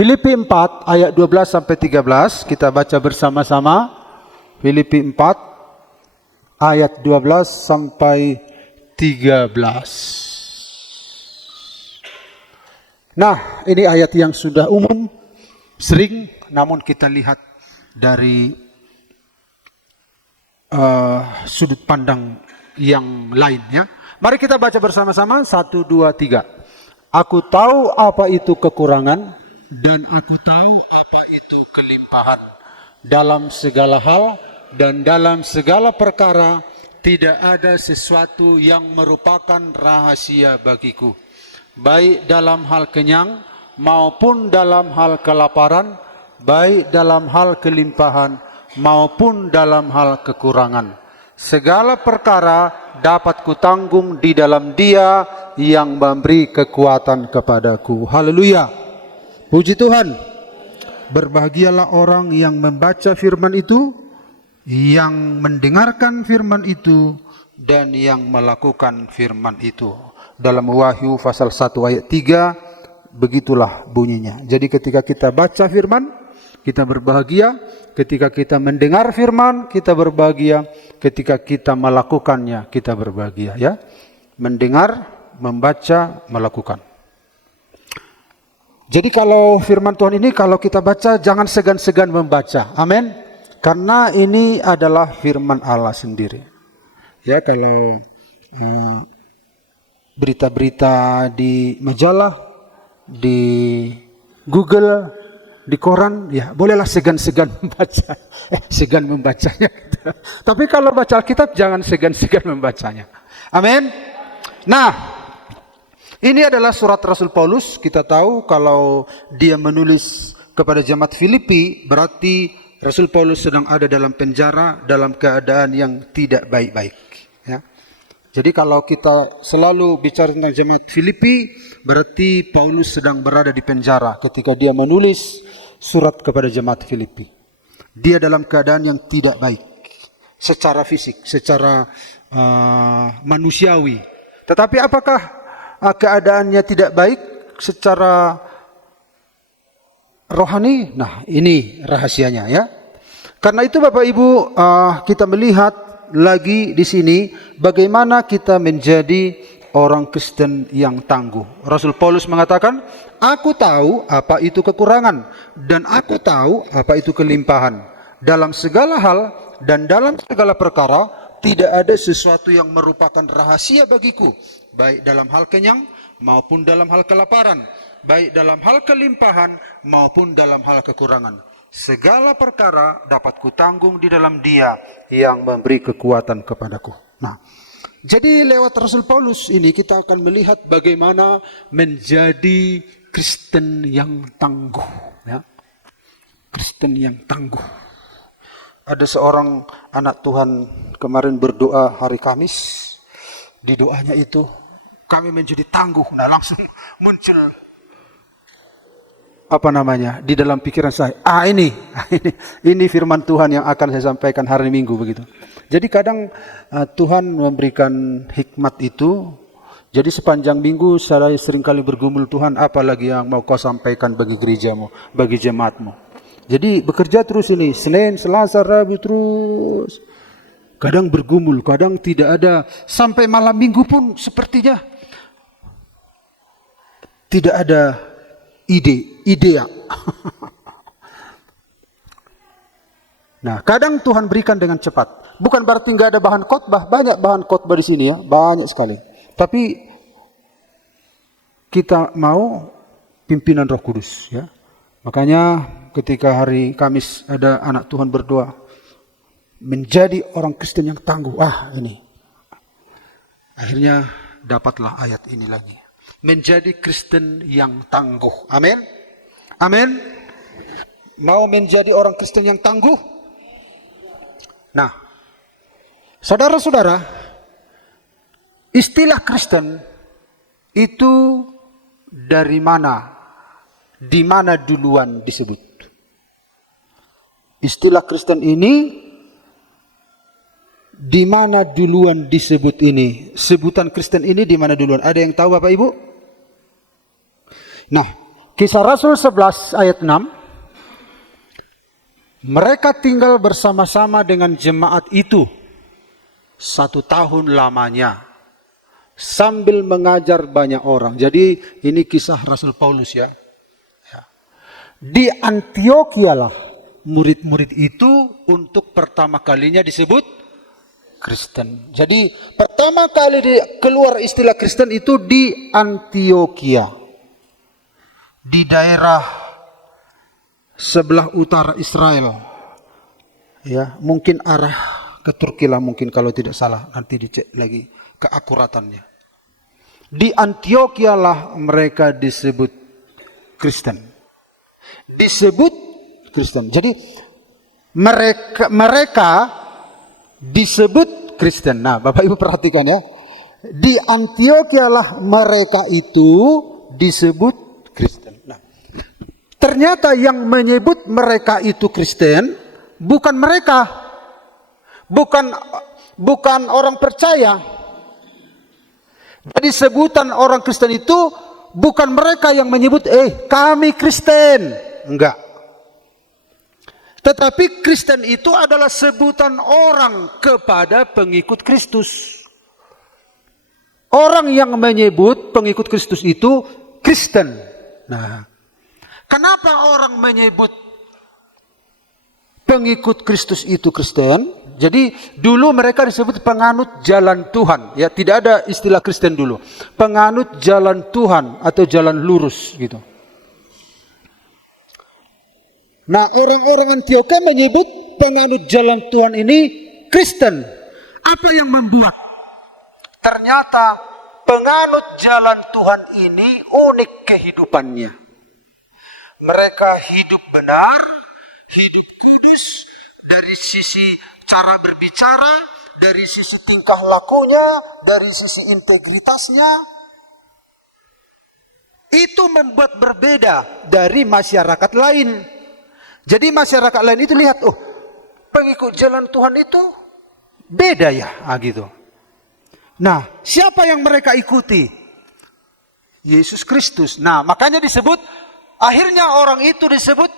Filipi 4 ayat 12 sampai 13 kita baca bersama-sama. Filipi 4 ayat 12 sampai 13. Nah, ini ayat yang sudah umum, sering, namun kita lihat dari sudut pandang yang lainnya. Mari kita baca bersama-sama. 1, 2, 3. Aku tahu apa itu kekurangan dan aku tahu apa itu kelimpahan. Dalam segala hal dan dalam segala perkara tidak ada sesuatu yang merupakan rahasia bagiku. Baik dalam hal kenyang maupun dalam hal kelaparan, baik dalam hal kelimpahan maupun dalam hal kekurangan. Segala perkara dapat kutanggung di dalam Dia yang memberi kekuatan kepadaku. Haleluya. Puji Tuhan. Berbahagialah orang yang membaca firman itu, yang mendengarkan firman itu, dan yang melakukan firman itu. Dalam Wahyu pasal 1 ayat 3, begitulah bunyinya. Jadi ketika kita baca firman, kita berbahagia. Ketika kita mendengar firman, kita berbahagia. Ketika kita melakukannya, kita berbahagia. Ya, mendengar, membaca, melakukan. Jadi kalau firman Tuhan ini, kalau kita baca, jangan segan-segan membaca. Amin. Karena ini adalah firman Allah sendiri. Ya, kalau berita-berita di majalah, di Google, di koran, ya bolehlah segan-segan membaca. Segan membacanya. Tapi kalau baca Alkitab, jangan segan-segan membacanya. Amin. Nah, ini adalah surat Rasul Paulus. Kita tahu kalau dia menulis kepada jemaat Filipi, berarti Rasul Paulus sedang ada dalam penjara, dalam keadaan yang tidak baik-baik. Ya. Jadi kalau kita selalu bicara tentang jemaat Filipi, berarti Paulus sedang berada di penjara ketika dia menulis surat kepada jemaat Filipi. Dia dalam keadaan yang tidak baik secara fisik, secara manusiawi. Tetapi apakah keadaannya tidak baik secara rohani? Nah, ini rahasianya ya. Karena itu Bapak Ibu, kita melihat lagi di sini bagaimana kita menjadi orang Kristen yang tangguh. Rasul Paulus mengatakan, aku tahu apa itu kekurangan dan aku tahu apa itu kelimpahan. Dalam segala hal dan dalam segala perkara tidak ada sesuatu yang merupakan rahasia bagiku, baik dalam hal kenyang maupun dalam hal kelaparan, baik dalam hal kelimpahan maupun dalam hal kekurangan. Segala perkara dapat kutanggung di dalam Dia yang memberi kekuatan kepadaku. Nah, jadi lewat Rasul Paulus ini kita akan melihat bagaimana menjadi Kristen yang tangguh. Ya. Kristen yang tangguh. Ada seorang anak Tuhan kemarin berdoa hari Kamis. Di doanya itu kami menjadi tangguh. Nah, langsung muncul di dalam pikiran saya. Ini firman Tuhan yang akan saya sampaikan hari Minggu begitu. Jadi kadang Tuhan memberikan hikmat itu. Jadi sepanjang minggu saya seringkali bergumul, Tuhan apa lagi yang mau kau sampaikan bagi gerejamu, bagi jemaatmu. Jadi bekerja terus ini, Senin, Selasa, Rabu terus. Kadang bergumul, kadang tidak ada. Sampai malam minggu pun sepertinya tidak ada idea. Nah, kadang Tuhan berikan dengan cepat. Bukan berarti nggak ada bahan khotbah, banyak bahan khotbah di sini ya, banyak sekali. Tapi kita mau pimpinan Roh Kudus ya. Makanya ketika hari Kamis ada anak Tuhan berdoa, menjadi orang Kristen yang tangguh. Ini. Akhirnya dapatlah ayat ini lagi. Menjadi Kristen yang tangguh. Amin. Amin. Mau menjadi orang Kristen yang tangguh? Nah, saudara-saudara, istilah Kristen itu dari mana? Di mana duluan disebut? Istilah Kristen ini di mana duluan disebut ini? Sebutan Kristen ini di mana duluan? Ada yang tahu Bapak Ibu? Nah, Kisah Rasul 11 ayat 6. Mereka tinggal bersama-sama dengan jemaat itu 1 tahun lamanya, sambil mengajar banyak orang. Jadi ini kisah Rasul Paulus ya. Di Antiokhia lah murid-murid itu untuk pertama kalinya disebut Kristen. Jadi pertama kali keluar istilah Kristen itu di Antiokhia, di daerah sebelah utara Israel. Ya, mungkin arah ke Turki lah mungkin kalau tidak salah, nanti dicek lagi keakuratannya. Di Antiokhia lah mereka disebut Kristen. Disebut Kristen. Jadi mereka disebut Kristen. Nah, Bapak Ibu perhatikan ya. Di Antiokhia lah mereka itu disebut Kristen. Nah, ternyata yang menyebut mereka itu Kristen bukan mereka. Bukan orang percaya. Jadi sebutan orang Kristen itu bukan mereka yang menyebut kami Kristen. Enggak. Tetapi Kristen itu adalah sebutan orang kepada pengikut Kristus. Orang yang menyebut pengikut Kristus itu Kristen. Nah, kenapa orang menyebut pengikut Kristus itu Kristen? Jadi dulu mereka disebut penganut jalan Tuhan. Ya, tidak ada istilah Kristen dulu. Penganut jalan Tuhan atau jalan lurus gitu. Nah, orang-orang Antiokhia menyebut penganut jalan Tuhan ini Kristen. Apa yang membuat? Ternyata penganut jalan Tuhan ini unik kehidupannya. Mereka hidup benar, hidup kudus dari sisi cara berbicara, dari sisi tingkah lakunya, dari sisi integritasnya. Itu membuat berbeda dari masyarakat lain. Jadi masyarakat lain itu lihat, pengikut jalan Tuhan itu beda ya, gitu. Nah, siapa yang mereka ikuti? Yesus Kristus. Nah, makanya disebut, akhirnya orang itu disebut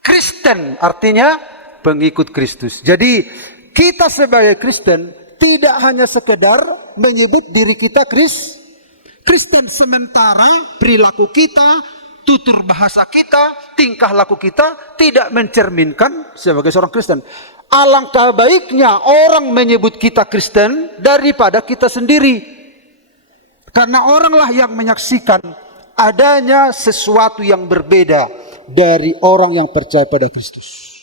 Kristen, artinya pengikut Kristus. Jadi kita sebagai Kristen tidak hanya sekedar menyebut diri kita Kristen, sementara perilaku kita, tutur bahasa kita, tingkah laku kita tidak mencerminkan sebagai seorang Kristen. Alangkah baiknya orang menyebut kita Kristen daripada kita sendiri. Karena oranglah yang menyaksikan adanya sesuatu yang berbeda dari orang yang percaya pada Kristus.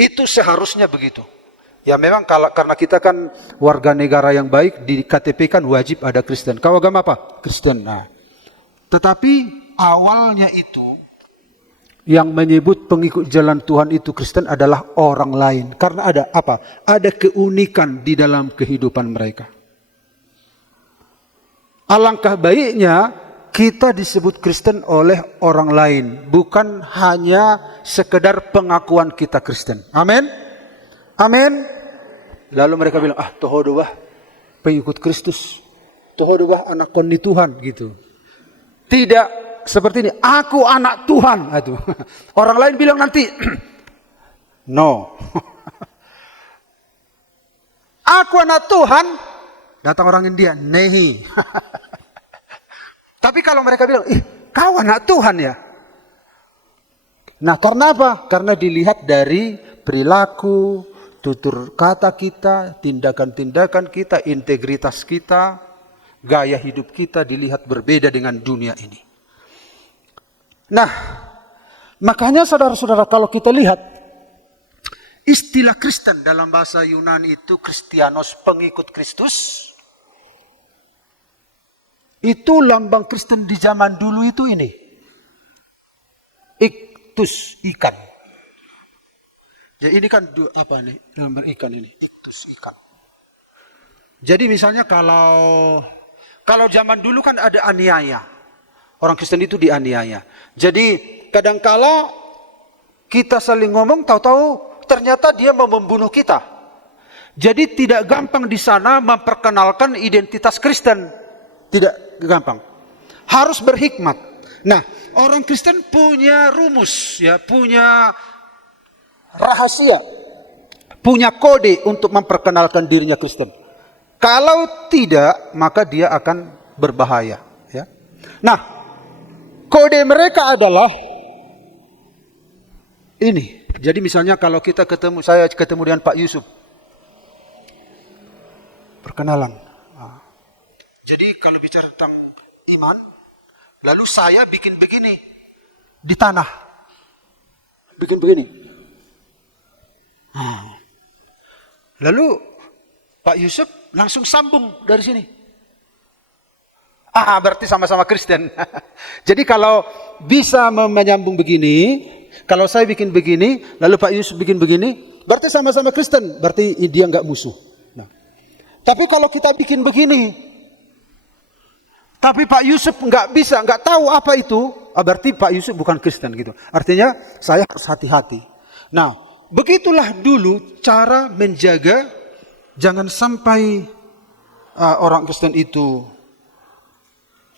Itu seharusnya begitu. Ya memang karena kita kan warga negara yang baik, di KTP kan wajib ada Kristen. Kau agama apa? Kristen. Nah, tetapi awalnya itu yang menyebut pengikut jalan Tuhan itu Kristen adalah orang lain. Karena ada apa? Ada keunikan di dalam kehidupan mereka. Alangkah baiknya kita disebut Kristen oleh orang lain, bukan hanya sekedar pengakuan kita Kristen. Amin. Amin. Lalu mereka bilang, tohodowah pengikut Kristus, tohodowah anak koni Tuhan gitu. Tidak seperti ini, aku anak Tuhan. Aduh. Orang lain bilang nanti, no. Aku anak Tuhan, datang orang India, nehi. Tapi kalau mereka bilang, kau anak Tuhan ya. Nah, karena apa? Karena dilihat dari perilaku, tutur kata kita, tindakan-tindakan kita, integritas kita, gaya hidup kita dilihat berbeda dengan dunia ini. Nah, makanya saudara-saudara kalau kita lihat istilah Kristen dalam bahasa Yunani itu Kristianos, pengikut Kristus. Itu lambang Kristen di zaman dulu itu ini. Iktus, ikan. Jadi ini kan apa ini? Gambar ikan ini, iktus, ikan. Jadi misalnya kalau zaman dulu kan ada aniaya. Orang Kristen itu dianiaya. Jadi kadangkala kita saling ngomong, tahu-tahu ternyata dia mau membunuh kita. Jadi tidak gampang di sana memperkenalkan identitas Kristen. Tidak gampang. harus berhikmat. Nah, orang Kristen punya rumus, ya, punya rahasia, punya kode untuk memperkenalkan dirinya Kristen. Kalau tidak, maka dia akan berbahaya. Ya. Nah, kode mereka adalah ini. Jadi misalnya kalau saya ketemu dengan Pak Yusuf, perkenalan. Nah, jadi kalau bicara tentang iman, lalu saya bikin begini di tanah, bikin begini. Lalu Pak Yusuf langsung sambung dari sini. Berarti sama-sama Kristen. Jadi kalau bisa menyambung begini, kalau saya bikin begini, lalu Pak Yusuf bikin begini, berarti sama-sama Kristen. Berarti dia nggak musuh. Nah, tapi kalau kita bikin begini, tapi Pak Yusuf nggak tahu apa itu, berarti Pak Yusuf bukan Kristen gitu. Artinya saya harus hati-hati. Nah, begitulah dulu cara menjaga jangan sampai orang Kristen itu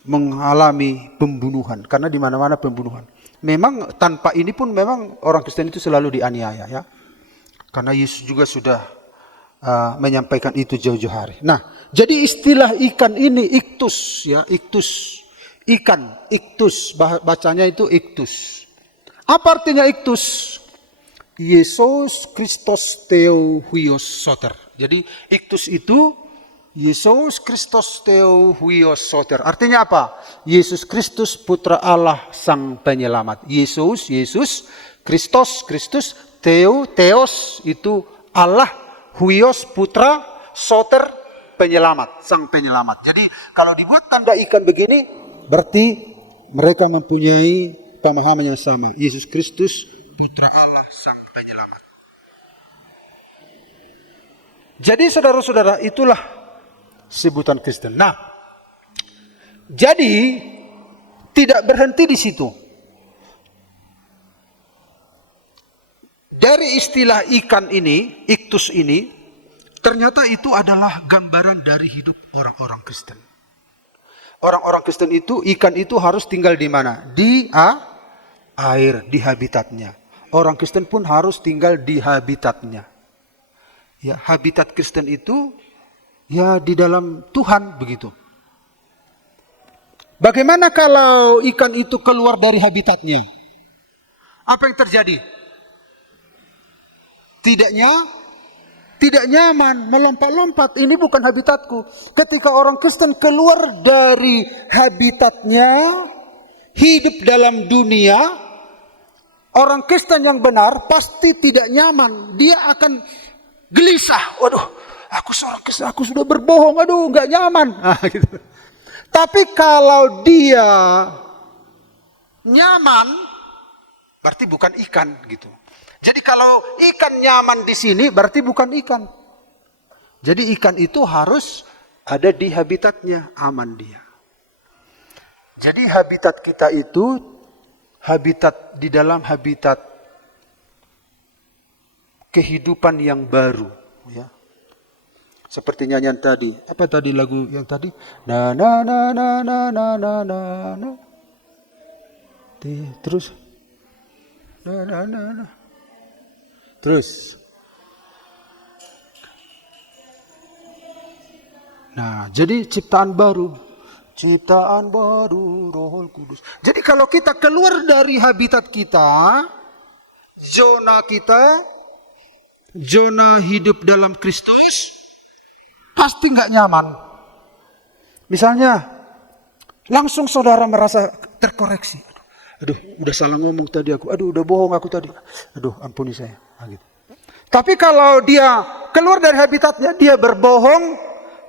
mengalami pembunuhan, karena di mana-mana pembunuhan. Memang tanpa ini pun memang orang Kristen itu selalu dianiaya, ya. Karena Yesus juga sudah menyampaikan itu jauh-jauh hari. Nah, jadi istilah ikan ini iktus, ya, iktus. Ikan, iktus, bacanya itu iktus. Apa artinya iktus? Yesus Kristus Theo Huios Soter. Jadi iktus itu Yesus Kristus Theo Huios Soter. Artinya apa? Yesus Kristus Putra Allah Sang Penyelamat. Yesus Kristus, Theos itu Allah, Huios Putra, Soter Penyelamat, Sang Penyelamat. Jadi kalau dibuat tanda ikan begini, berarti mereka mempunyai pemahaman yang sama. Yesus Kristus Putra Allah Sang Penyelamat. Jadi saudara-saudara, itulah sebutan Kristen. Nah, jadi tidak berhenti di situ. Dari istilah ikan ini, iktus ini, ternyata itu adalah gambaran dari hidup orang-orang Kristen. Orang-orang Kristen itu, ikan itu harus tinggal di mana? Di air, di habitatnya. Orang Kristen pun harus tinggal di habitatnya. Ya, habitat Kristen itu ya di dalam Tuhan, begitu. Bagaimana kalau ikan itu keluar dari habitatnya? Apa yang terjadi? Tidak nyaman, melompat-lompat. Ini bukan habitatku. Ketika orang Kristen keluar dari habitatnya, hidup dalam dunia, orang Kristen yang benar pasti tidak nyaman. Dia akan gelisah. Waduh, aku seorang Kristen, aku sudah berbohong. Aduh, nggak nyaman. Gitu. Tapi kalau dia nyaman, berarti bukan ikan, gitu. Jadi kalau ikan nyaman di sini, berarti bukan ikan. Jadi ikan itu harus ada di habitatnya, aman dia. Jadi habitat kita itu habitat di dalam habitat kehidupan yang baru, ya. Seperti nyanyian tadi. Apa tadi lagu yang tadi? Na na na na na na na na na. Terus. Na na na na. Terus. Nah, jadi ciptaan baru Roh Kudus. Jadi kalau kita keluar dari habitat kita, zona hidup dalam Kristus, pasti nggak nyaman. Misalnya, langsung saudara merasa terkoreksi. Aduh, udah salah ngomong tadi aku. Aduh, udah bohong aku tadi. Aduh, ampuni saya. Gitu. Tapi kalau dia keluar dari habitatnya, dia berbohong,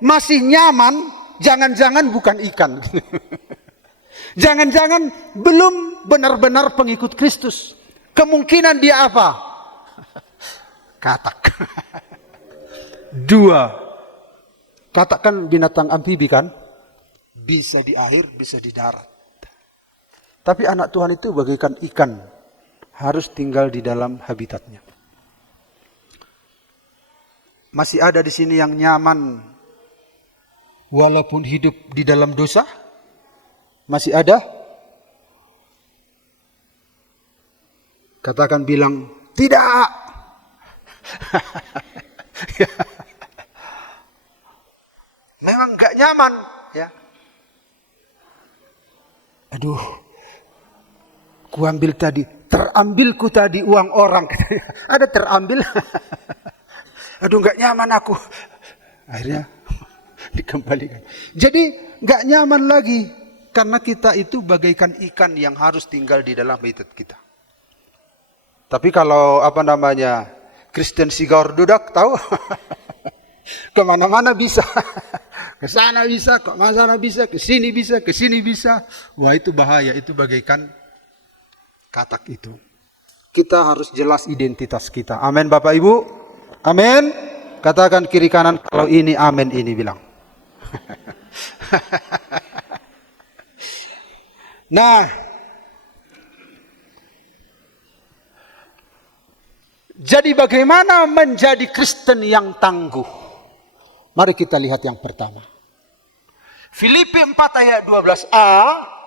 masih nyaman, jangan-jangan bukan ikan. Jangan-jangan belum benar-benar pengikut Kristus. Kemungkinan dia apa? Katak. 2. Katak kan binatang amfibi kan? Bisa di air, bisa di darat. Tapi anak Tuhan itu bagaikan ikan. Harus tinggal di dalam habitatnya. Masih ada di sini yang nyaman walaupun hidup di dalam dosa? Masih ada? Katakan bilang, tidak. Memang gak nyaman. Ya. Aduh, kuambil tadi, terambilku tadi uang orang. Ada terambil. Aduh, gak nyaman aku. Akhirnya dikembalikan. Jadi gak nyaman lagi. Karena kita itu bagaikan ikan yang harus tinggal di dalam habitat kita. Tapi kalau Kristen Sigaur Dudak tahu? Kemana-mana bisa. Ke sana bisa, ke sana bisa, ke sini bisa, ke sini bisa. Wah, itu bahaya, itu bagaikan katak itu. Kita harus jelas identitas kita. Amin Bapak Ibu. Amin. Katakan kiri kanan kalau ini amin ini bilang. Nah, jadi bagaimana menjadi Kristen yang tangguh? Mari kita lihat yang pertama. Filipi 4 ayat 12a,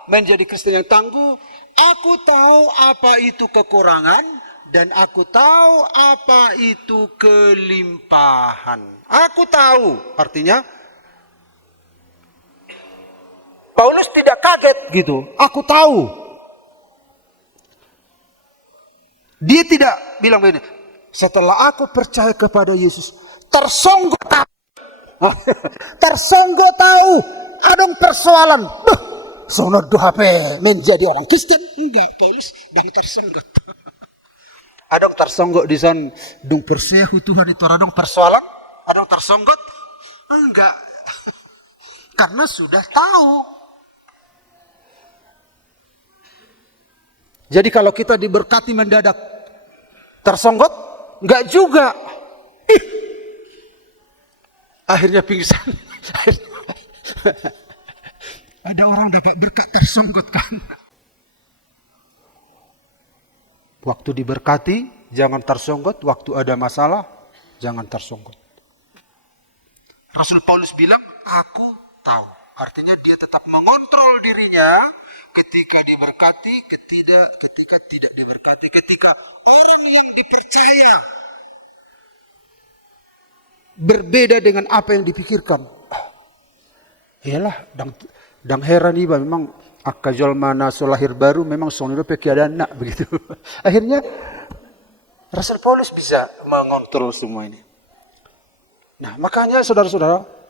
menjadi Kristen yang tangguh. Aku tahu apa itu kekurangan dan aku tahu apa itu kelimpahan. Aku tahu, artinya Paulus tidak kaget gitu. Aku tahu. Dia tidak bilang begini, setelah aku percaya kepada Yesus, tersonggok tahu. Tersonggok tahu. Adong persoalan. Sono do HP menjadi orang Kristen. Enggak, Paulus bang tersonggok. Adong tersonggok di sana. Dung persehu Tuhan itu adong persoalan. Adong tersonggok. Enggak. Karena sudah tahu. Jadi kalau kita diberkati mendadak tersonggot, enggak juga. Akhirnya pingsan. Ada orang dapat berkat tersonggot kan. Waktu diberkati, jangan tersonggot. Waktu ada masalah, jangan tersonggot. Rasul Paulus bilang, aku tahu. Artinya dia tetap mengontrol dirinya. Ketika diberkati, ketika tidak diberkati, ketika orang yang dipercaya berbeda dengan apa yang dipikirkan. Iyalah, dang heran iba memang akajol mana lahir baru memang soniro pekiadana begitu. Akhirnya Rasul Paulus bisa mengontrol semua ini. Nah, makanya saudara-saudara,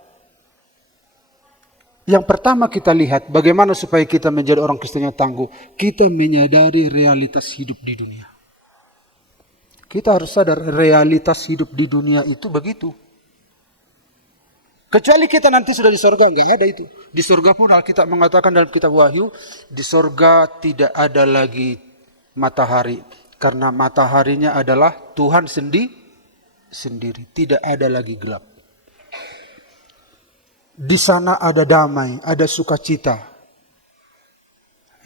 yang pertama kita lihat bagaimana supaya kita menjadi orang Kristen yang tangguh. Kita menyadari realitas hidup di dunia. Kita harus sadar realitas hidup di dunia itu begitu. Kecuali kita nanti sudah di surga, enggak ada itu. Di surga pun Alkitab mengatakan dalam kitab Wahyu, di surga tidak ada lagi matahari. Karena mataharinya adalah Tuhan sendiri. Tidak ada lagi gelap. Di sana ada damai, ada sukacita.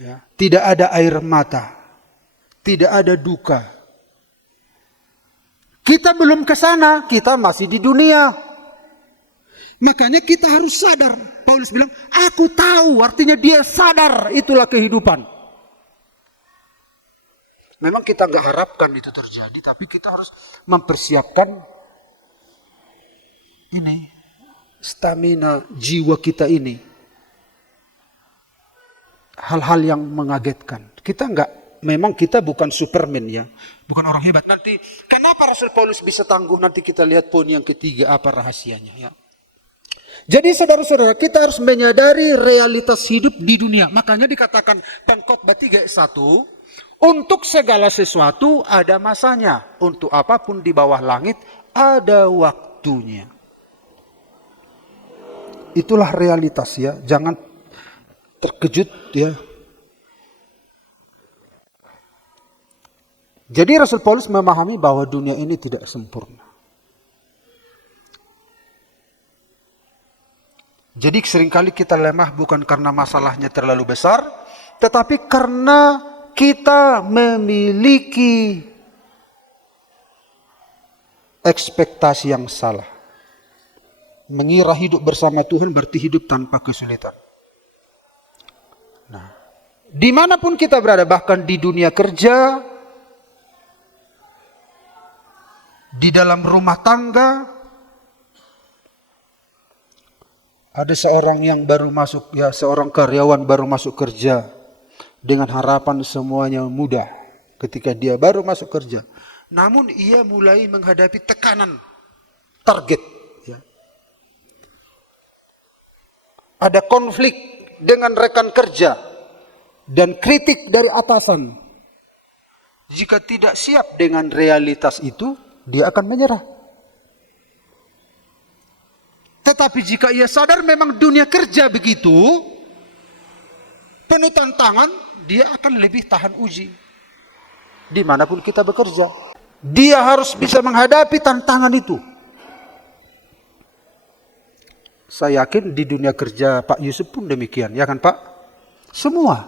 Ya. Tidak ada air mata. Tidak ada duka. Kita belum ke sana, kita masih di dunia. Makanya kita harus sadar. Paulus bilang, aku tahu, artinya dia sadar, itulah kehidupan. Memang kita gak harapkan itu terjadi, tapi kita harus mempersiapkan ini. Stamina jiwa kita ini. Hal-hal yang mengagetkan. Memang kita bukan Superman ya. Bukan orang hebat. Nanti, kenapa Rasul Paulus bisa tangguh? Nanti kita lihat poin yang ketiga, apa rahasianya ya. Jadi saudara-saudara, kita harus menyadari realitas hidup di dunia. Makanya dikatakan Pengkhotbah 3:1, untuk segala sesuatu ada masanya. Untuk apapun di bawah langit ada waktunya. Itulah realitas ya, jangan terkejut ya. Jadi Rasul Paulus memahami bahwa dunia ini tidak sempurna. Jadi seringkali kita lemah bukan karena masalahnya terlalu besar, tetapi karena kita memiliki ekspektasi yang salah. Mengira hidup bersama Tuhan berarti hidup tanpa kesulitan. Nah, dimanapun kita berada, bahkan di dunia kerja, di dalam rumah tangga, ada seorang yang baru masuk, ya seorang karyawan baru masuk kerja dengan harapan semuanya mudah ketika dia baru masuk kerja. Namun ia mulai menghadapi tekanan target. Ya. Ada konflik dengan rekan kerja dan kritik dari atasan. Jika tidak siap dengan realitas itu, dia akan menyerah. Tetapi jika ia sadar memang dunia kerja begitu, penuh tantangan, dia akan lebih tahan uji. Dimanapun kita bekerja, dia harus bisa menghadapi tantangan itu. Saya yakin di dunia kerja Pak Yusuf pun demikian, ya kan Pak? Semua.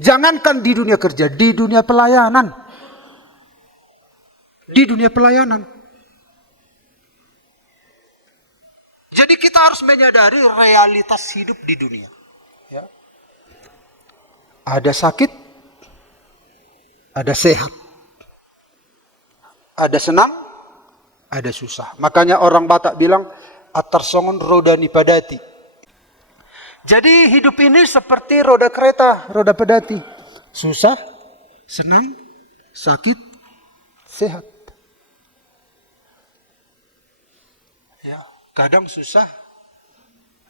Jangankan di dunia kerja, di dunia pelayanan. Di dunia pelayanan. Jadi kita harus menyadari realitas hidup di dunia. Ya. Ada sakit, ada sehat. Ada senang, ada susah. Makanya orang Batak bilang, atar songon rodani padati. Jadi hidup ini seperti roda kereta, roda pedati. Susah, senang, sakit, sehat. Ya, kadang susah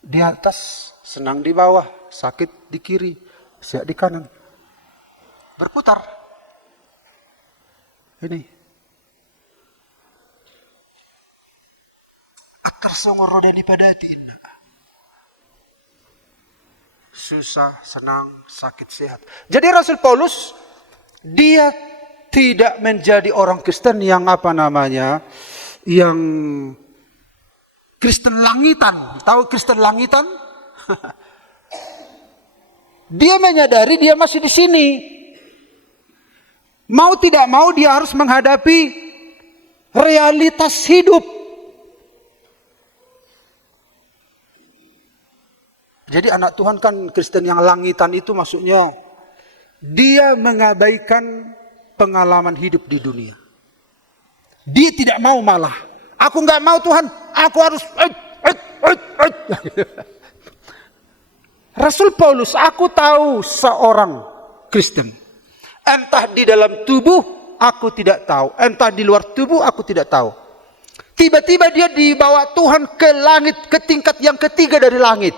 di atas, senang di bawah, sakit di kiri, sehat di kanan. Berputar. Ini. Akar songo rodani padati inna. Susah, senang, sakit, sehat. Jadi Rasul Paulus, dia tidak menjadi orang Kristen yang yang Kristen langitan. Tahu Kristen langitan? Dia menyadari dia masih di sini. Mau tidak mau dia harus menghadapi realitas hidup. Jadi anak Tuhan kan Kristen yang langitan itu maksudnya dia mengabaikan pengalaman hidup di dunia. Dia tidak mau malah. Aku nggak mau Tuhan, aku harus. Rasul Paulus, aku tahu seorang Kristen. Entah di dalam tubuh, aku tidak tahu. Entah di luar tubuh, aku tidak tahu. Tiba-tiba dia dibawa Tuhan ke langit, ke tingkat yang ketiga dari langit.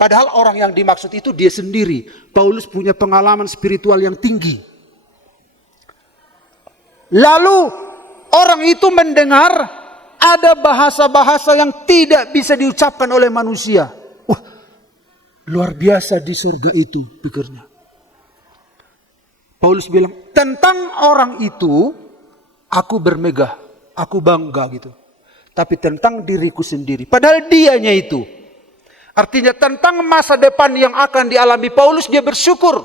Padahal orang yang dimaksud itu dia sendiri. Paulus punya pengalaman spiritual yang tinggi. Lalu orang itu mendengar ada bahasa-bahasa yang tidak bisa diucapkan oleh manusia. Wah, luar biasa di surga itu pikirnya. Paulus bilang, tentang orang itu aku bermegah, aku bangga gitu. Tapi tentang diriku sendiri, padahal dianya itu. Artinya tentang masa depan yang akan dialami Paulus, dia bersyukur.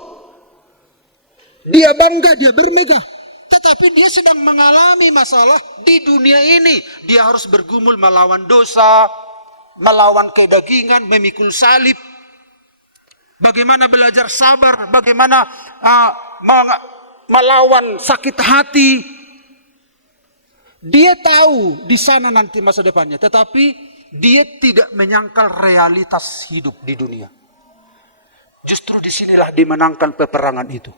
Dia bangga, dia bermegah. Tetapi dia sedang mengalami masalah di dunia ini. Dia harus bergumul melawan dosa, melawan kedagingan, memikul salib. Bagaimana belajar sabar, bagaimana melawan sakit hati. Dia tahu di sana nanti masa depannya, tetapi dia tidak menyangkal realitas hidup di dunia. Justru disinilah dimenangkan peperangan itu.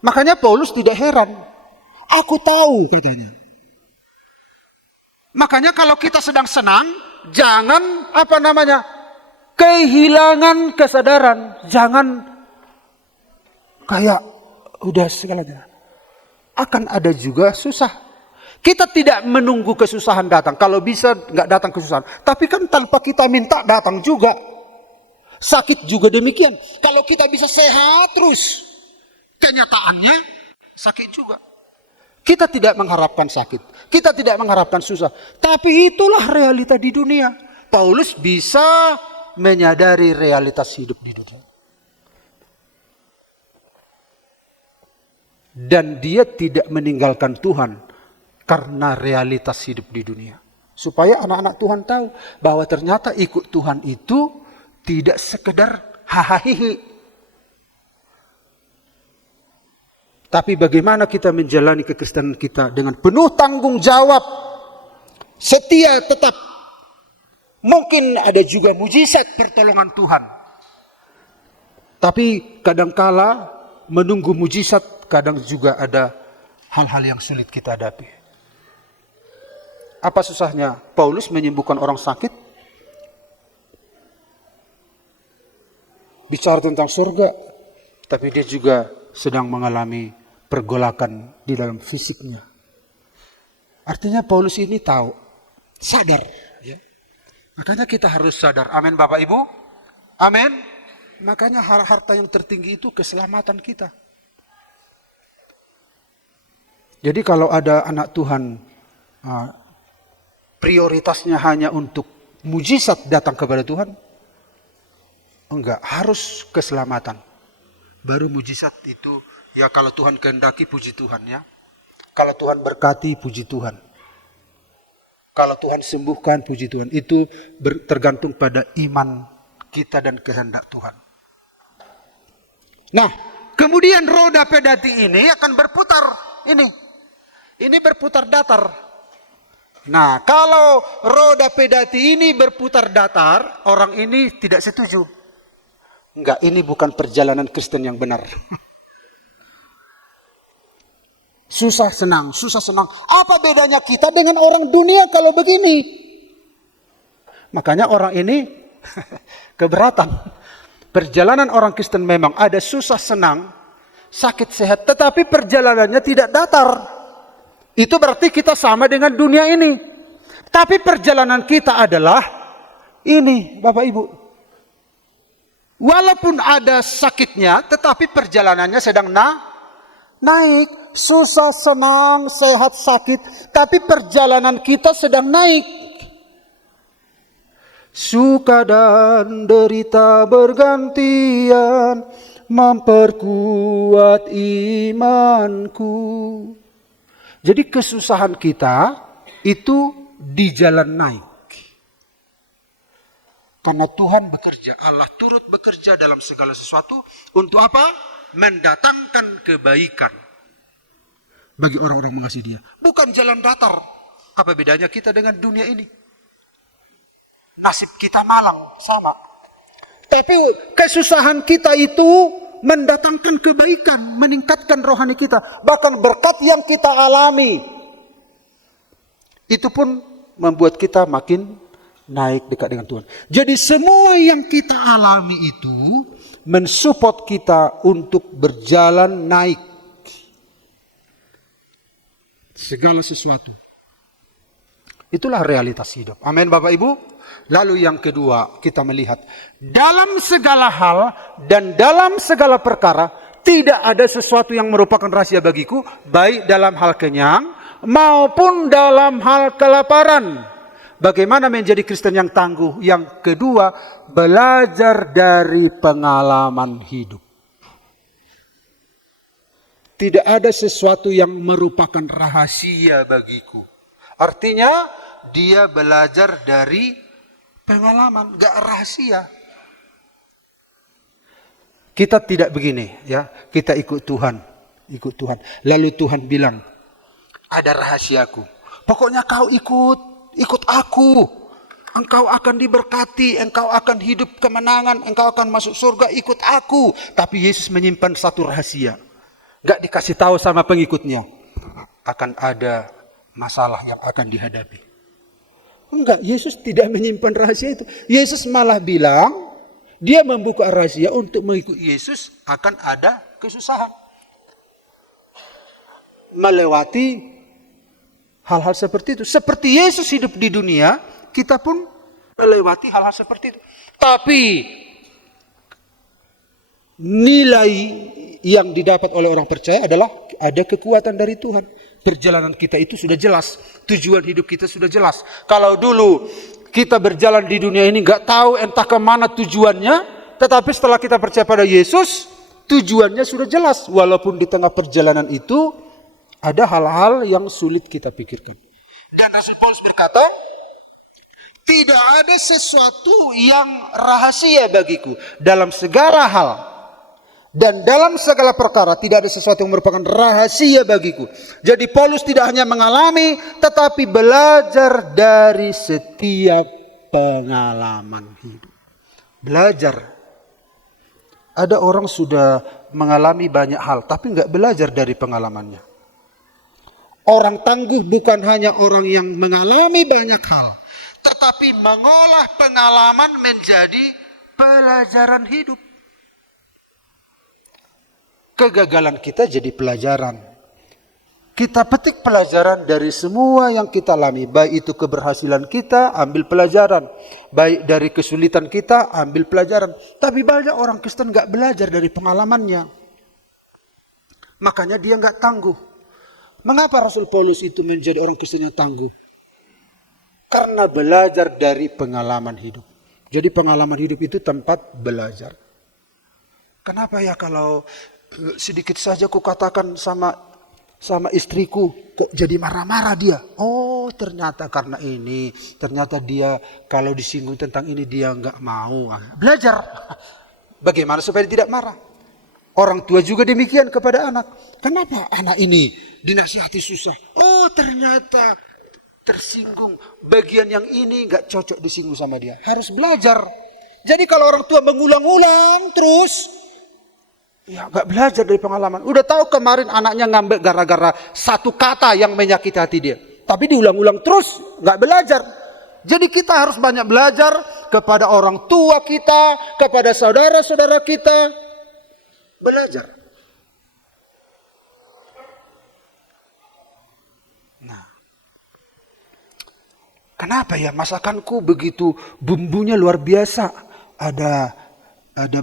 Makanya Paulus tidak heran. Aku tahu katanya. Makanya kalau kita sedang senang, jangan kehilangan kesadaran. Jangan kayak udah segalanya. Akan ada juga susah. Kita tidak menunggu kesusahan datang. Kalau bisa nggak datang kesusahan. Tapi kan tanpa kita minta datang juga. Sakit juga demikian. Kalau kita bisa sehat terus. Kenyataannya sakit juga. Kita tidak mengharapkan sakit. Kita tidak mengharapkan susah. Tapi itulah realita di dunia. Paulus bisa menyadari realitas hidup di dunia. Dan dia tidak meninggalkan Tuhan. Karena realitas hidup di dunia. Supaya anak-anak Tuhan tahu bahwa ternyata ikut Tuhan itu tidak sekedar hahaha. Tapi bagaimana kita menjalani kekristenan kita dengan penuh tanggung jawab, setia tetap. Mungkin ada juga mujizat pertolongan Tuhan. Tapi kadangkala menunggu mujizat, kadang juga ada hal-hal yang sulit kita hadapi. Apa susahnya Paulus menyembuhkan orang sakit? Bicara tentang surga, tapi dia juga sedang mengalami pergolakan di dalam fisiknya. Artinya Paulus ini tahu, sadar. Ya. Makanya kita harus sadar. Amin Bapak Ibu. Amin. Makanya harta yang tertinggi itu keselamatan kita. Jadi kalau ada anak Tuhan, prioritasnya hanya untuk mujizat datang kepada Tuhan, enggak, harus keselamatan. Baru mujizat itu, ya kalau Tuhan kehendaki puji Tuhan ya. Kalau Tuhan berkati puji Tuhan. Kalau Tuhan sembuhkan puji Tuhan. Itu tergantung pada iman kita dan kehendak Tuhan. Nah, kemudian roda pedati ini akan berputar. Ini berputar datar. Nah, kalau roda pedati ini berputar datar, orang ini tidak setuju. Enggak, ini bukan perjalanan Kristen yang benar. Susah senang, susah senang. Apa bedanya kita dengan orang dunia kalau begini? Makanya orang ini keberatan. Perjalanan orang Kristen memang ada susah senang, sakit sehat, tetapi perjalanannya tidak datar. Itu berarti kita sama dengan dunia ini. Tapi perjalanan kita adalah ini, Bapak Ibu. Walaupun ada sakitnya, tetapi perjalanannya sedang naik. Susah, senang, sehat, sakit. Tapi perjalanan kita sedang naik. Suka dan derita bergantian, memperkuat imanku. Jadi kesusahan kita itu di jalan naik. Karena Tuhan bekerja, Allah turut bekerja dalam segala sesuatu. Untuk apa? Mendatangkan kebaikan bagi orang-orang mengasihi Dia. Bukan jalan datar. Apa bedanya kita dengan dunia ini? Nasib kita malang, sama. Tapi kesusahan kita itu mendatangkan kebaikan, meningkatkan rohani kita. Bahkan berkat yang kita alami, itu pun membuat kita makin naik dekat dengan Tuhan. Jadi semua yang kita alami itu mensupport kita untuk berjalan naik. Segala sesuatu. Itulah realitas hidup. Amin Bapak Ibu. Lalu yang kedua kita melihat. Dalam segala hal dan dalam segala perkara. Tidak ada sesuatu yang merupakan rahasia bagiku. Baik dalam hal kenyang maupun dalam hal kelaparan. Bagaimana menjadi Kristen yang tangguh? Yang kedua, belajar dari pengalaman hidup. Tidak ada sesuatu yang merupakan rahasia bagiku. Artinya dia belajar dari pengalaman, gak rahasia. Kita tidak begini ya, kita ikut Tuhan. Lalu Tuhan bilang, ada rahasiaku. Pokoknya kau ikut aku. Engkau akan diberkati, engkau akan hidup kemenangan, engkau akan masuk surga, ikut aku. Tapi Yesus menyimpan satu rahasia. Gak dikasih tahu sama pengikutnya. Akan ada masalah yang akan dihadapi. Enggak, Yesus tidak menyimpan rahasia itu. Yesus malah bilang, dia membuka rahasia untuk mengikuti Yesus akan ada kesusahan. Melewati hal-hal seperti itu. Seperti Yesus hidup di dunia, kita pun melewati hal-hal seperti itu. Tapi nilai yang didapat oleh orang percaya adalah ada kekuatan dari Tuhan. Perjalanan kita itu sudah jelas. Tujuan hidup kita sudah jelas. Kalau dulu kita berjalan di dunia ini gak tahu entah kemana tujuannya. Tetapi setelah kita percaya pada Yesus, tujuannya sudah jelas. Walaupun di tengah perjalanan itu ada hal-hal yang sulit kita pikirkan. Dan Rasul Paulus berkata, Tidak ada sesuatu yang rahasia bagiku dalam segala hal. Dan dalam segala perkara tidak ada sesuatu yang merupakan rahasia bagiku. Jadi Paulus tidak hanya mengalami, tetapi belajar dari setiap pengalaman hidup. Belajar. Ada orang sudah mengalami banyak hal, tapi nggak belajar dari pengalamannya. Orang tangguh bukan hanya orang yang mengalami banyak hal, tetapi mengolah pengalaman menjadi pelajaran hidup. Kegagalan kita jadi pelajaran. Kita petik pelajaran dari semua yang kita alami. Baik itu keberhasilan kita, ambil pelajaran. Baik dari kesulitan kita, ambil pelajaran. Tapi banyak orang Kristen gak belajar dari pengalamannya. Makanya dia gak tangguh. Mengapa Rasul Paulus itu menjadi orang Kristen yang tangguh? Karena belajar dari pengalaman hidup. Jadi pengalaman hidup itu tempat belajar. Kenapa ya kalau sedikit saja aku katakan sama istriku, kok jadi marah-marah dia? Oh, ternyata karena ini. Ternyata dia kalau disinggung tentang ini dia nggak mau. Belajar. Bagaimana supaya tidak marah? Orang tua juga demikian kepada anak. Kenapa anak ini dinasihati susah? Oh, ternyata tersinggung. Bagian yang ini nggak cocok disinggung sama dia. Harus belajar. Jadi kalau orang tua mengulang-ulang terus, ya gak belajar dari pengalaman. Udah tahu kemarin anaknya ngambek gara-gara satu kata yang menyakiti hati dia. Tapi diulang-ulang terus, gak belajar. Jadi kita harus banyak belajar kepada orang tua kita, kepada saudara-saudara kita. Belajar. Nah, kenapa ya masakanku begitu bumbunya luar biasa? Ada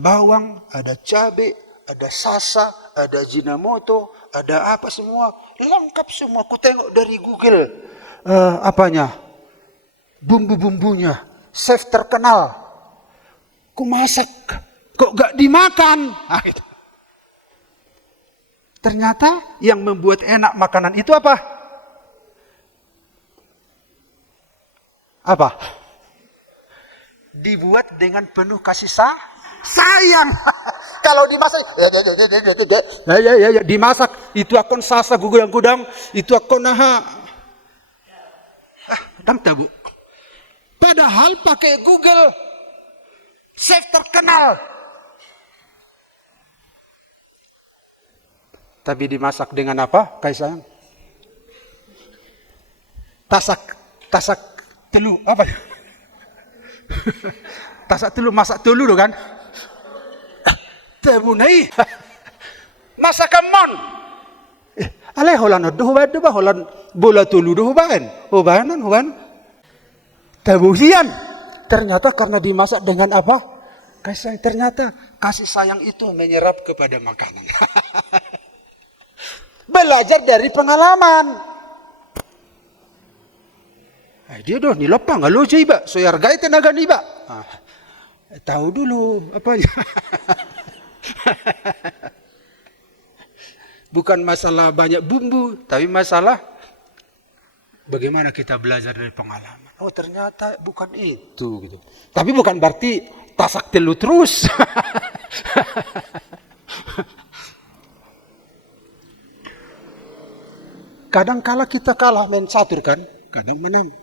bawang, ada cabai, ada sasa, ada jinamoto, ada apa semua. Lengkap semua. Aku tengok dari Google. Bumbu-bumbunya. Chef terkenal. Ku masak. Kok gak dimakan? Nah, itu. Ternyata yang membuat enak makanan itu apa? Apa? Dibuat dengan penuh kasih sayang. Kalau dimasak, dimasak itu akan sasa gudang-gudang, itu akan dam tabu. Padahal pakai Google, chef terkenal, tapi dimasak dengan apa? Kayak sayang. Tasak telu apa? Tasak telu, masak telu kan? Temunai masakan mon ale holan do ba holan bola tulu do hoban tebusian. Ternyata karena dimasak dengan apa? Kasih sayang. Ternyata kasih sayang itu menyerap kepada makanan. Belajar dari pengalaman. Dia doh nilopang alo iba so yargai tenaga niba. Tahu dulu apanya. Bukan masalah banyak bumbu, tapi masalah bagaimana kita belajar dari pengalaman. Oh, ternyata bukan itu gitu. Tapi bukan berarti tasak telu terus. Kadang kala kita kalah main catur kan, kadang menang.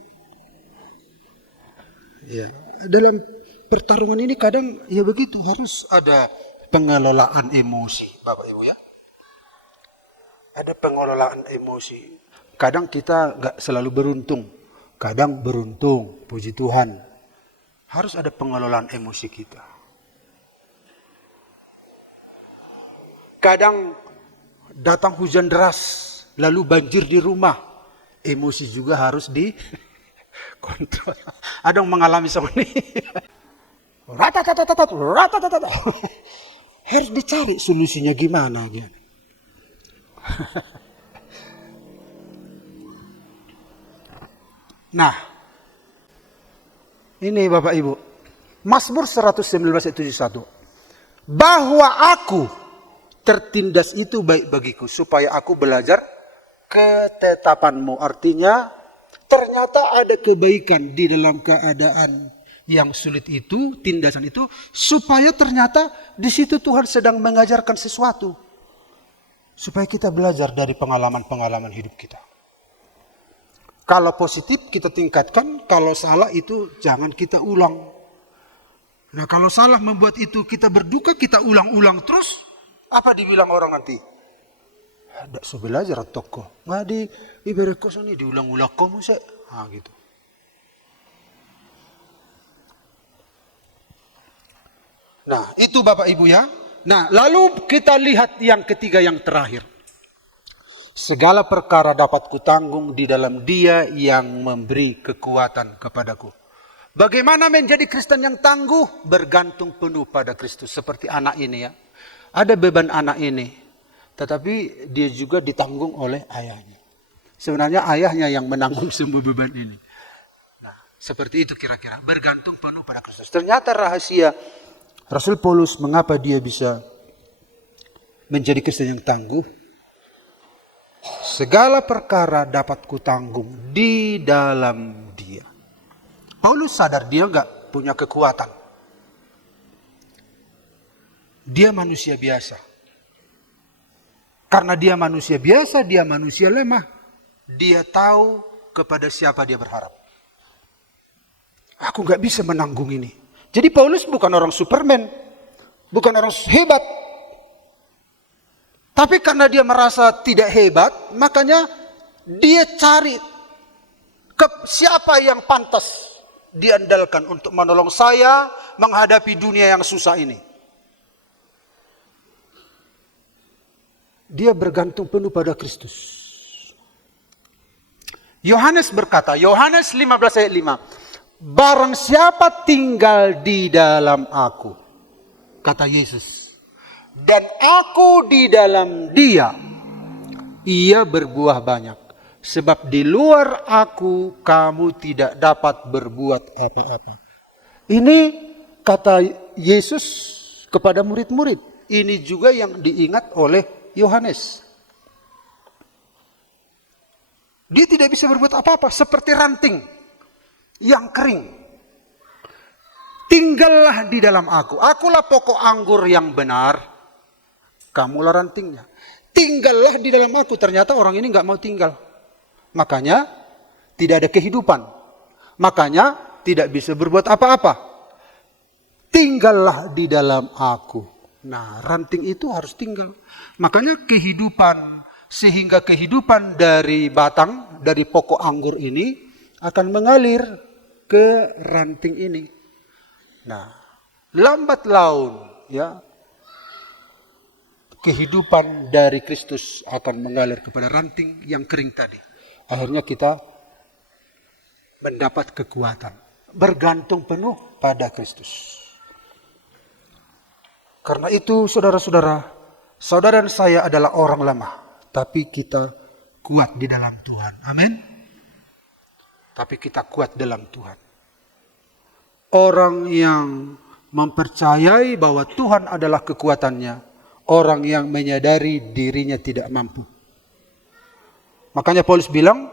Ya, dalam pertarungan ini kadang ya begitu, harus ada pengelolaan emosi, Bapak Ibu ya. Ada pengelolaan emosi. Kadang kita nggak selalu beruntung, kadang beruntung, puji Tuhan. Harus ada pengelolaan emosi kita. Kadang datang hujan deras, lalu banjir di rumah, emosi juga harus dikontrol. Ada yang mengalami seperti ini. Rata. Harus dicari solusinya gimana gitu. Nah, ini Bapak Ibu, Mazmur 119 ayat 71. Bahwa aku tertindas itu baik bagiku, supaya aku belajar ketetapanmu. Artinya ternyata ternyata ada kebaikan di dalam keadaan yang sulit itu, tindasan itu, supaya ternyata di situ Tuhan sedang mengajarkan sesuatu. Supaya kita belajar dari pengalaman-pengalaman hidup kita. Kalau positif kita tingkatkan, kalau salah itu jangan kita ulang. Nah kalau salah membuat itu kita berduka, kita ulang-ulang terus, apa dibilang orang nanti? Tidak so belajar toko. Nggak diberi kos ini diulang-ulang kamu sih. Nah gitu. Nah itu Bapak Ibu ya. Nah lalu kita lihat yang ketiga yang terakhir. Segala perkara dapat kutanggung di dalam Dia yang memberi kekuatan kepadaku. Bagaimana menjadi Kristen yang tangguh? Bergantung penuh pada Kristus. Seperti anak ini ya. Ada beban anak ini. Tetapi dia juga ditanggung oleh ayahnya. Sebenarnya ayahnya yang menanggung semua beban ini. Nah, seperti itu kira-kira. Bergantung penuh pada Kristus. Ternyata rahasia Rasul Paulus mengapa dia bisa menjadi Kristen yang tangguh. Segala perkara dapat kutanggung di dalam Dia. Paulus sadar dia enggak punya kekuatan. Dia manusia biasa. Karena dia manusia biasa, dia manusia lemah. Dia tahu kepada siapa dia berharap. Aku enggak bisa menanggung ini. Jadi Paulus bukan orang Superman. Bukan orang hebat. Tapi karena dia merasa tidak hebat, makanya dia cari siapa yang pantas diandalkan untuk menolong saya menghadapi dunia yang susah ini. Dia bergantung penuh pada Kristus. Yohanes berkata, Yohanes 15 ayat 5, barang siapa tinggal di dalam aku, kata Yesus, dan aku di dalam Dia, ia berbuah banyak. Sebab di luar aku, kamu tidak dapat berbuat apa-apa. Ini kata Yesus kepada murid-murid. Ini juga yang diingat oleh Yohanes. Dia tidak bisa berbuat apa-apa. Seperti ranting yang kering. Tinggallah di dalam aku. Akulah pokok anggur yang benar. Kamulah rantingnya. Tinggallah di dalam aku. Ternyata orang ini nggak mau tinggal. Makanya tidak ada kehidupan. Makanya tidak bisa berbuat apa-apa. Tinggallah di dalam aku. Nah, ranting itu harus tinggal. Makanya kehidupan, sehingga kehidupan dari batang, dari pokok anggur ini akan mengalir ke ranting ini. Nah, lambat laun ya, kehidupan dari Kristus akan mengalir kepada ranting yang kering tadi. Akhirnya kita mendapat kekuatan. Bergantung penuh pada Kristus. Karena itu saudara-saudara, saudara dan saya adalah orang lemah. Tapi kita kuat di dalam Tuhan. Amin. Tapi kita kuat dalam Tuhan. Orang yang mempercayai bahwa Tuhan adalah kekuatannya. Orang yang menyadari dirinya tidak mampu. Makanya Paulus bilang,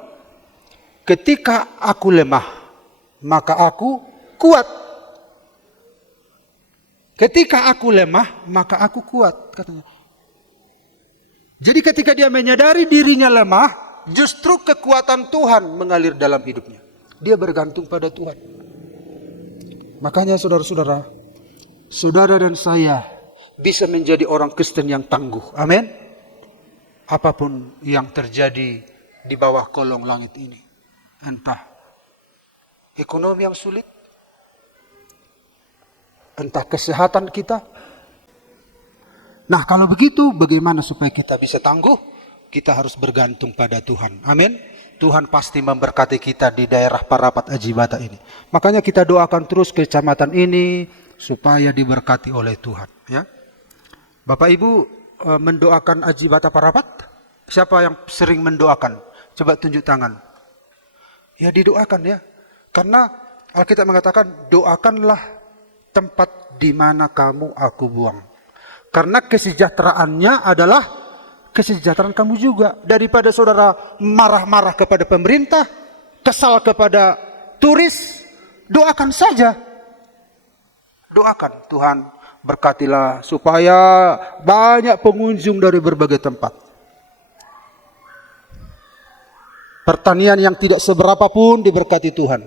ketika aku lemah, maka aku kuat. Ketika aku lemah, maka aku kuat, katanya. Jadi ketika dia menyadari dirinya lemah, justru kekuatan Tuhan mengalir dalam hidupnya. Dia bergantung pada Tuhan. Makanya saudara-saudara, saudara dan saya bisa menjadi orang Kristen yang tangguh. Amin. Apapun yang terjadi di bawah kolong langit ini. Entah ekonomi yang sulit, entah kesehatan kita. Nah kalau begitu bagaimana supaya kita bisa tangguh? Kita harus bergantung pada Tuhan. Amin. Tuhan pasti memberkati kita di daerah Parapat Aji Bata ini. Makanya kita doakan terus kecamatan ini supaya diberkati oleh Tuhan. Ya. Bapak Ibu mendoakan Aji Bata Parapat? Siapa yang sering mendoakan? Coba tunjuk tangan. Ya didoakan ya. Karena Alkitab mengatakan doakanlah tempat di mana kamu aku buang. Karena kesejahteraannya adalah kesejahteraan kamu juga. Daripada saudara marah-marah kepada pemerintah, kesal kepada turis, doakan saja. Doakan, Tuhan berkatilah supaya banyak pengunjung dari berbagai tempat. Pertanian yang tidak seberapa pun diberkati Tuhan.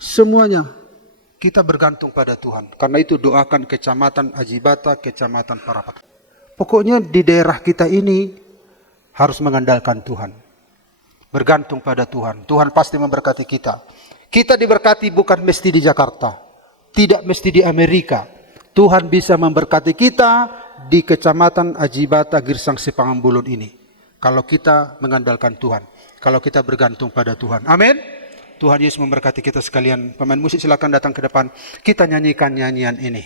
Semuanya kita bergantung pada Tuhan. Karena itu doakan Kecamatan Ajibata, Kecamatan Parapat. Pokoknya di daerah kita ini harus mengandalkan Tuhan. Bergantung pada Tuhan. Tuhan pasti memberkati kita. Kita diberkati bukan mesti di Jakarta. Tidak mesti di Amerika. Tuhan bisa memberkati kita di Kecamatan Ajibata, Girsang Sipangambulun ini. Kalau kita mengandalkan Tuhan. Kalau kita bergantung pada Tuhan. Amin. Tuhan Yesus memberkati kita sekalian. Pemain musik silakan datang ke depan. Kita nyanyikan nyanyian ini.